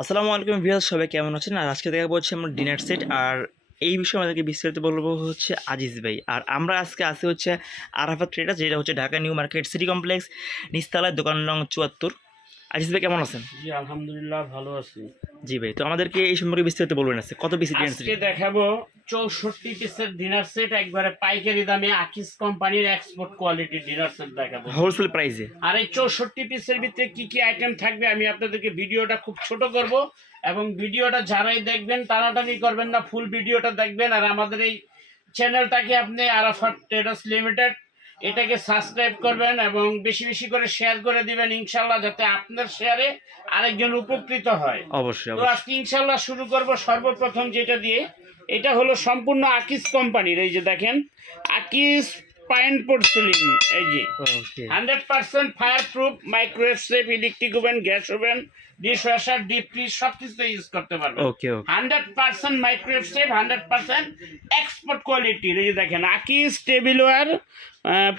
আসসালামু আলাইকুম ভিউয়ার্স, সবাই কেমন আছেন? আর আজকে দেখা হচ্ছে আমরা ডিনার সেট, আর এই বিষয়ে আমাদেরকে বিস্তারিত বলবো হচ্ছে আজিজ ভাই। আর আমরা আজকে আসি হচ্ছে আরাফাত ট্রেডার্স, যেটা হচ্ছে Dhaka new market city complex, নিচতলায়, দোকান নং 74। আজিজ ভাই কেমন আছেন? জি আলহামদুলিল্লাহ ভালো আছি। জি ভাই, তো আমাদেরকে এই সম্পর্কে বিস্তারিত বলবেন আছে কত পিস ডিনার আজকে সেট? দেখাবো 64 পিসের ডিনার সেট, একবারে পাইকারি দামে আকিস কোম্পানির এক্সপোর্ট কোয়ালিটির ডিনার সেট দেখাবো হোলসেল প্রাইসে। আর এই 64 পিসের ভিতরে কি কি আইটেম থাকবে আমি আপনাদেরকে ভিডিওটা খুব ছোট করব, এবং ভিডিওটা যারাই দেখবেন টানাটানি করবেন না, ফুল ভিডিওটা দেখবেন। আর আমাদের এই চ্যানেলটাকে আপনি আরাফাত ট্রেডার্স লিমিটেড এটাকে সাবস্ক্রাইব করবেন এবং বেশি বেশি করে শেয়ার করে দিবেন ইনশাল্লাহ, যাতে আপনার শেয়ারে আরেকজন উপকৃত হয়। অবশ্যই তো আজকে ইনশাল্লাহ শুরু করব সর্বপ্রথম যেটা দিয়ে। এটা হলো সম্পূর্ণ আকিস কোম্পানির, এই যে দেখেন আকিস পাইন পোর্সেলিন, এই যে okay 100% fire proof, microwave safe, electric oven, gas oven, dish washer, deep fridge সবকিছু ইউজ করতে পারবেন। Okay okay 100% microwave safe, 100% export কোয়ালিটির। এই যে দেখেন Akij tableware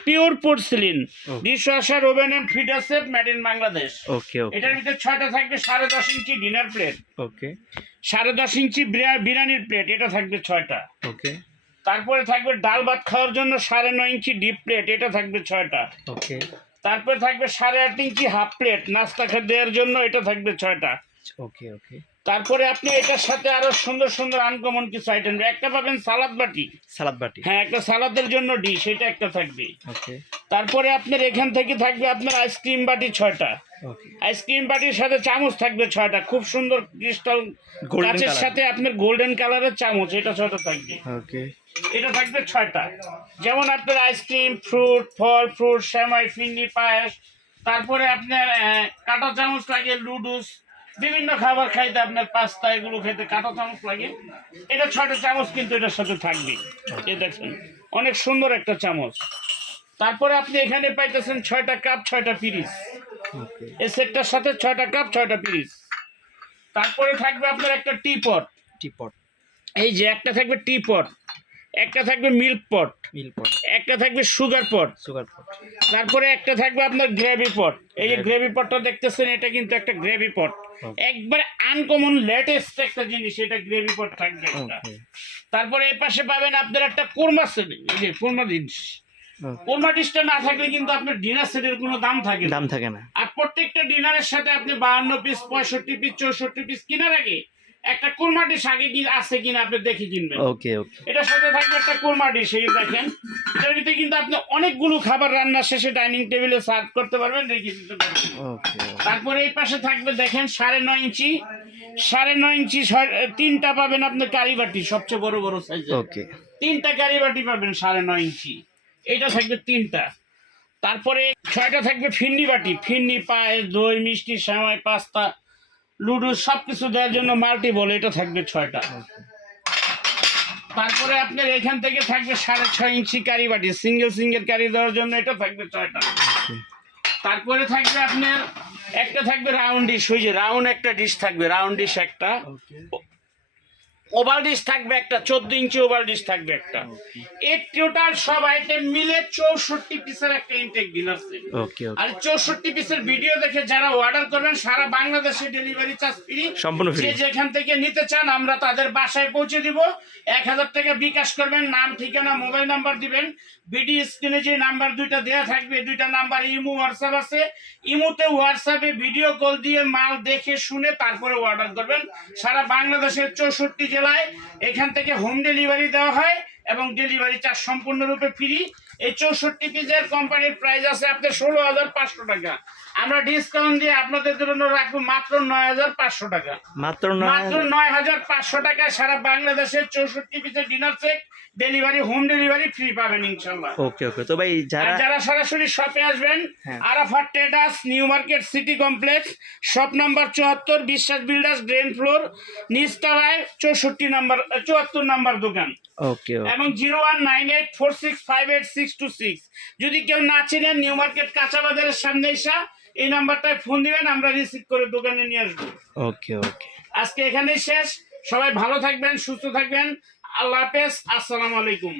pure porcelain, dish washer, oven and freezer safe, made in Bangladesh. Okay okay এটার ভিতরে 6টা থাকবে 10.5 ইঞ্চি ডিনার প্লেট, ওকে 10.5 ইঞ্চি বিরিয়ানির প্লেট, এটা থাকবে 6টা। ওকে তারপরে থাকবে ডাল ভাত খাওয়ার জন্য 9.5 ইঞ্চি ডিপ প্লেট, এটা থাকবে 6টা। ওকে তারপরে থাকবে 8.5 ইঞ্চি হাফ প্লেট নাস্তা খেয়ে দেওয়ার জন্য, এটা থাকবে 6টা। ওকে ওকে তারপরে আপনি এটার সাথে আরো সুন্দর সুন্দর আনকমন কিছু আইটেম, একটা পাবেন সালাদ বাটি, সালাদ বাটি। হ্যাঁ একটা সালাদের জন্য ডিশ, এটা একটা থাকবে। ওকে তারপরে আপনার এখান থেকে থাকবে আপনার আইসক্রিম বাটি 6টা, ওকে আইসক্রিম বাটির সাথে চামচ থাকবে 6টা, খুব সুন্দর ক্রিস্টাল Golden কাচের color। সাথে আপনার গোল্ডেন কালারের চামচ, এটা 6টা থাকবে। ওকে এটা থাকবে 6টা। যেমন আপনার আইসক্রিম, ফ্রুট, ফল, ফ্রুট, সেমাই, ফিন্নি, পায়েস, তারপরে আপনার কাঁটা চামচ লাগে, লুডুস, বিভিন্ন খাবার খাইতে আপনার পাস্তা এগুলো খেতে কাঁটা চামচ লাগে। এটা 6টা চামচ কিন্তু এটার সাথে থাকবে, এই দেখছেন অনেক সুন্দর একটা চামচ। তারপরে আপনি এখানে পাইতেছেন 6টা কাপ, 6টা পিরিচ, ওকে এই সেটটার সাথে 6টা কাপ, 6টা পিরিচ। তারপরে থাকবে আপনার একটা টি পট, টিপট, এই যে একটা থাকবে টি পট, একটা থাকবে মিল্ক পট, মিল্ক পট, একটা থাকবে সুগার পট, সুগার পট। তারপরে একটা থাকবে আপনার গ্রেভি পট। এই যে গ্রেভি পটটা দেখতেছেন, এটা কিন্তু একটা গ্রেভি পট, একবার আনকমন লেটেস্ট একটা জিনিস, এটা গ্রেভি পট থাকবে একটা। ওকে তারপরে এই পাশে পাবেন আপনার একটা কোরমা সেট, এই যে কোরমা ডিশ। কোরমা ডিশটা না থাকলে কিন্তু আপনার ডিনার সেটের কোনো দাম থাকে না। দাম থাকে না। আর প্রত্যেকটা ডিনারের সাথে আপনি 52 পিস, 65 পিস, 64 পিস কেনার আগে একটা কোরমা ডিশ আগে কি আছে কিনা আপনি দেখে কিনবেন। ওকে ওকে এটার সাথে থাকবে একটা কোরমা ডিশ, এই দেখেন এটার ভিতরে কিন্তু আপনি অনেকগুলো খাবার রান্না শেষে ডাইনিং টেবিলে সার্ভ করতে পারবেন, রেখে দিতে পারবেন। ওকে তারপরে এই পাশে থাকবে দেখেন 9.5 ইঞ্চি, 9.5 ইঞ্চি 3টা পাবেন আপনি কারি বাটি, সবচেয়ে বড় বড় সাইজের ওকে 3টা কারি বাটি পাবেন 9.5 ইঞ্চি, এটা থাকবে 3টা। তারপরে 6টা থাকবে ফিন্নি বাটি, ফিন্নি, পায়েস, দই, মিষ্টি, সেমাই, পাস্তা, লুডুস সবকিছু দেওয়ার জন্য মাল্টি বল, এটা থাকবে 6টা। তারপরে আপনার এখান থেকে থাকবে 6.5 ইঞ্চি কারি বাটি, সিঙ্গেল কারি দেওয়ার জন্য, এটা থাকবে 6টা। তারপরে থাকবে আপনার একটা থাকবে রাউন্ড ডিশ, ওই যে রাউন্ড একটা ডিশ থাকবে, রাউন্ড ডিশ একটা, ওভাল ডিশ থাকবে একটা, 14 ইঞ্চি ওভাল ডিশ থাকবে একটা। এই টোটাল সব আইটেম মিলে 64 পিসের একটা ইনটেক ডিনার সেট। ওকে আর 64 পিসের ভিডিও দেখে যারা অর্ডার করবেন সারা বাংলাদেশে ডেলিভারি চার্জ ফ্রি, সম্পূর্ণ ফ্রি। যে যেখান থেকে নিতে চান আমরা তাদের বাসায় পৌঁছে দিব। 1000 টাকা বিকাশ করবেন, নাম, ঠিকানা, মোবাইল নাম্বার দিবেন। ভিডিও স্ক্রিনে যে নাম্বার দুইটা দেওয়া থাকবে, দুইটা নাম্বার ইমো হোয়াটসঅ্যাপ আছে, ইমোতে হোয়াটসঅ্যাপে ভিডিও কল দিয়ে মাল দেখে শুনে তারপরে অর্ডার করবেন। সারা বাংলাদেশের 64 জেলায় এখান থেকে হোম ডেলিভারি দেওয়া হয় এবং ডেলিভারি চার্জ সম্পূর্ণরূপে ফ্রি। এই 64 পিসের কোম্পানির প্রাইস আছে আপনার 16,500 টাকা, আমরা ডিসকাউন্ট দিয়ে আপনাদের জন্য রাখবো মাত্র 9,500 টাকা, মাত্র 9,500 টাকায় সারা বাংলাদেশের 64 পিসের dinner set delivery, home delivery free পাবেন ইনশাআল্লাহ। ওকে ওকে তো ভাই আর যারা সরাসরি শপে আসবেন, Arafat traders new market city complex, shop number 74, বিশ্বাস বিল্ডার্স, গ্রাউন্ড ফ্লোর, নিচতলায় 74 নাম্বার দোকান। ওকে এবং 0198465862 যদি কেউ না চিনেন নিউ মার্কেট কাঁচা বাজারের সামনে এসে এই নাম্বারটায় ফোন দিবেন, আমরা রিসিভ করে দোকানে নিয়ে আসবো। ওকে ওকে আজকে এখানেই শেষ, সবাই ভালো থাকবেন, সুস্থ থাকবেন, আল্লাহ হাফেজ, আসসালামু আলাইকুম।